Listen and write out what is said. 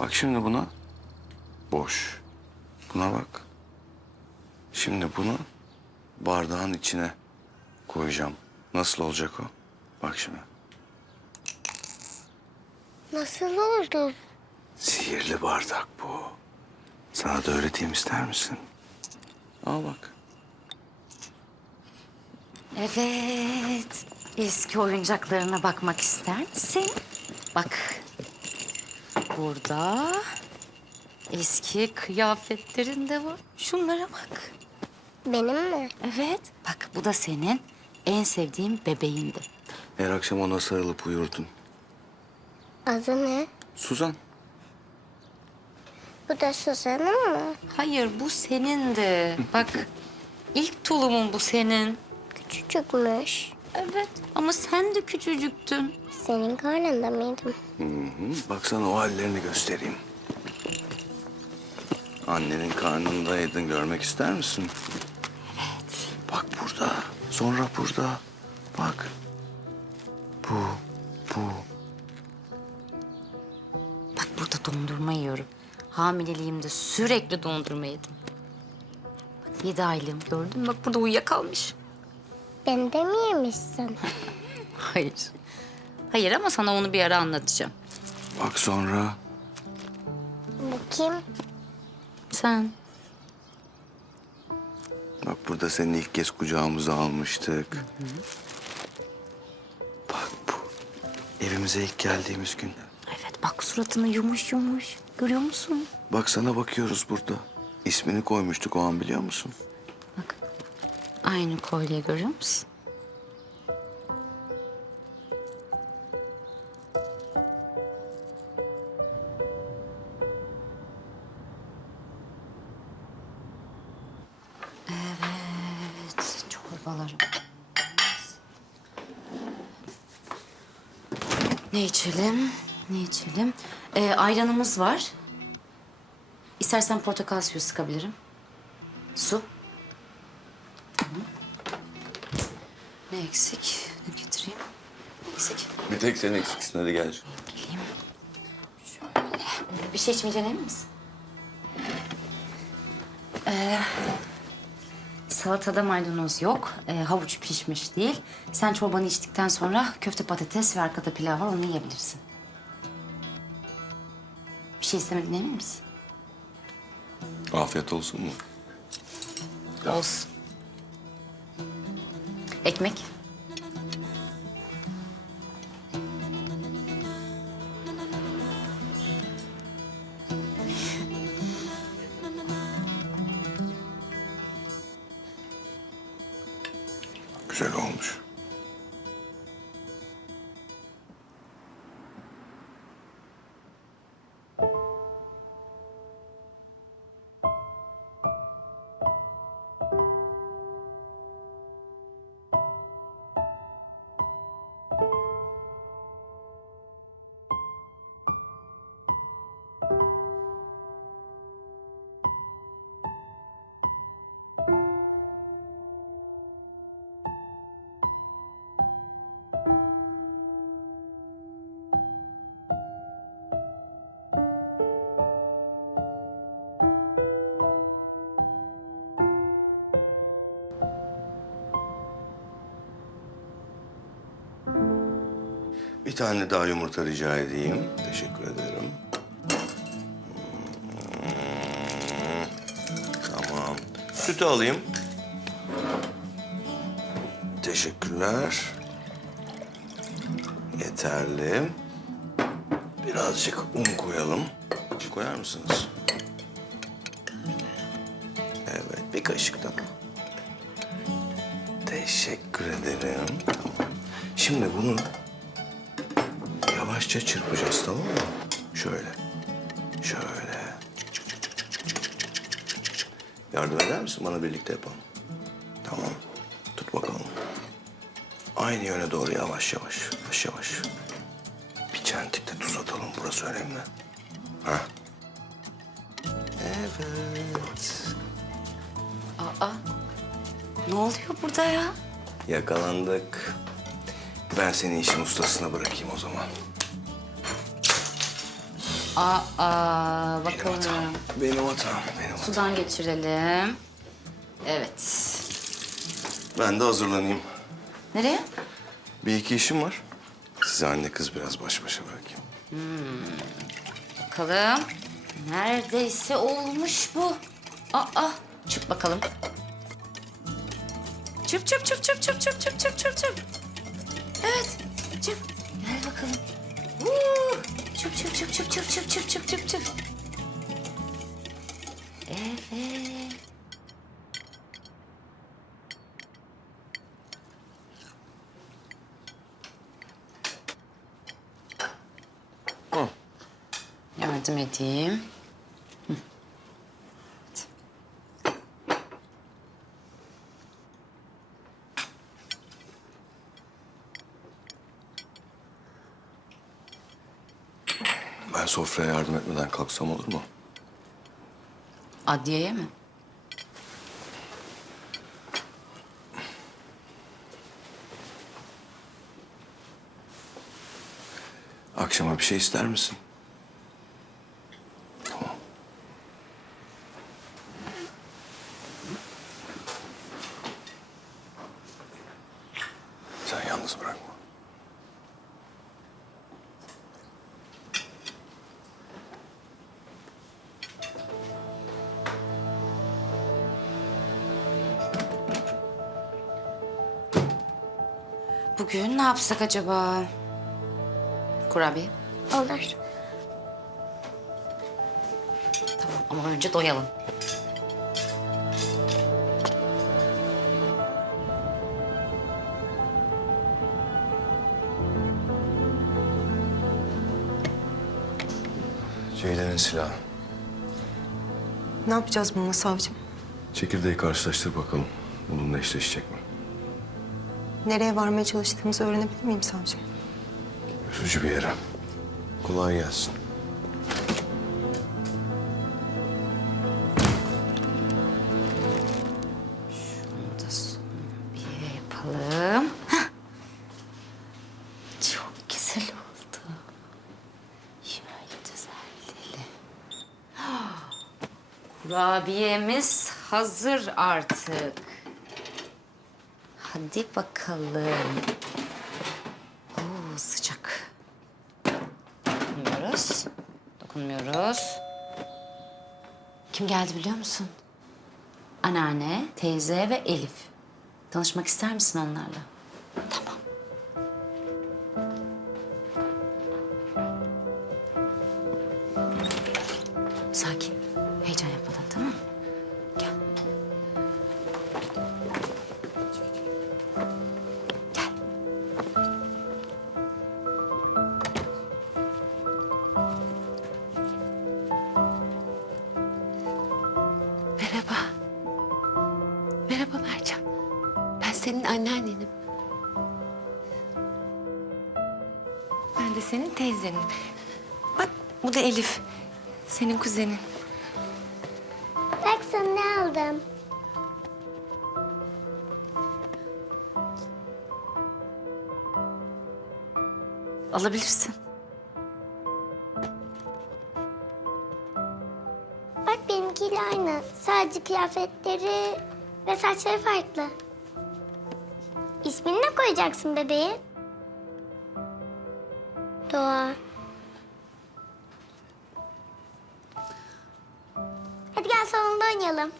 Bak şimdi buna. Boş. Buna bak. Şimdi bunu bardağın içine koyacağım. Nasıl olacak o? Bak şimdi. Nasıl oldu? Sihirli bardak bu. Sana da öğreteyim ister misin? Al bak. Evet. Eski oyuncaklarına bakmak ister misin? Bak. Burada eski kıyafetlerin de var. Şunlara bak. Benim mi? Evet. Bak bu da senin en sevdiğin bebeğindi. Her akşam ona sarılıp uyurdun. Adı ne? Suzan. Bu da Suzan'ın mı? Hayır bu senin de. Bak ilk tulumun bu senin. Küçücükmüş. Evet ama sen de küçücüktün. Senin karnında mıydım? Hı hı. Baksana o hallerini göstereyim. Annenin karnındaydın görmek ister misin? Evet. Bak burada. Sonra burada. Bak. Bu. Bu. Bak burada dondurma yiyorum. Hamileliğimde sürekli dondurma yedim. Bak yedi aylığım gördün mü? Bak burada uyuyakalmış. Ben de mi yemişsin? Hayır. Hayır ama sana onu bir ara anlatacağım. Bak sonra. Bu kim? Sen. Bak burada seni ilk kez kucağımıza almıştık. Bak bu. Evimize ilk geldiğimiz gün. Evet bak suratını yumuş yumuş. Görüyor musun? Bak sana bakıyoruz burada. İsmini koymuştuk o an biliyor musun? Bak. Aynı kolye görüyor musun? Evet, çorbalarım. Ne içelim? Ne içelim? Ee, ayranımız var. İstersen portakal suyu sıkabilirim. Su. Ne eksik? Ne getireyim? Ne eksik? Bir tek sen eksiksin hadi gel. Geleyim. Şöyle. Bir şey içmeyeceğine emin misin? Ee, salatada maydanoz yok. Ee, havuç pişmiş değil. Sen çorbanı içtikten sonra köfte patates ve arkada pilav var. Onu yiyebilirsin. Bir şey istemediğine emin misin? Afiyet olsun mu? Olsun. Ekmek. Güzel olmuş. Bir tane daha yumurta rica edeyim. Teşekkür ederim. Tamam. Sütü alayım. Teşekkürler. Yeterli. Birazcık un koyalım. Koyar mısınız? Evet, bir kaşık daha. Teşekkür ederim. Tamam. Şimdi bunu Yavaşça çırpacağız tamam mı? Şöyle. Şöyle. Çık çık çık çık çık çık çık çık çık çık çık çık çık. Yardım eder misin? Bana birlikte yapalım. Tamam. Tut bakalım. Aynı yöne doğru yavaş yavaş. Yavaş yavaş. Bir çentik de tuz atalım. Burası önemli. Ha. Evet. Aa, ne oluyor burada ya? Aa, bakalım. Benim hatam, benim hatam. Sudan geçirelim. Evet. Ben de hazırlanayım. Nereye? Bir iki işim var. Size anne kız biraz baş başa bırakayım. Bakalım. Neredeyse olmuş bu. Aa, çık bakalım. Çıp çıp çıp çıp çıp çıp çıp çıp çıp çıp. Evet, çıp. Gel bakalım. Huu. Çıp çıp çıp çıp çıp çıp çıp çıp çıp çıp. Evet. Yardım edeyim. Ben sofraya yardım etmeden kalksam olur mu? Adliyeye mi? Akşama bir şey ister misin? Bugün ne yapsak acaba? Kurabiye. Olur. Tamam ama önce doyalım. Ceylan'ın silahı. Ne yapacağız bununla savcım? Çekirdeği karşılaştır bakalım. Bununla eşleşecek mi? Nereye varmaya çalıştığımızı öğrenebilir miyim savcım? Üzücü bir yere. Kolay gelsin. Bir yapalım. Hah. Çok güzel oldu. Şöyle düzeltelim. Kurabiyemiz hazır artık. Hadi bakalım. Oo, sıcak. Dokunmuyoruz. Dokunmuyoruz. Kim geldi biliyor musun? Anneanne, teyze ve Elif. Tanışmak ister misin onlarla? Tamam. Sakin. Heyecan yapmadan anneannenim. Ben de senin teyzenim. Bak bu da Elif. Senin kuzenin. Bak sana ne aldım. Alabilirsin. Bak benimkiyle aynı. Sadece kıyafetleri ve saçları farklı. İsmini ne koyacaksın bebeğe? Doğa. Hadi gel salonda oynayalım.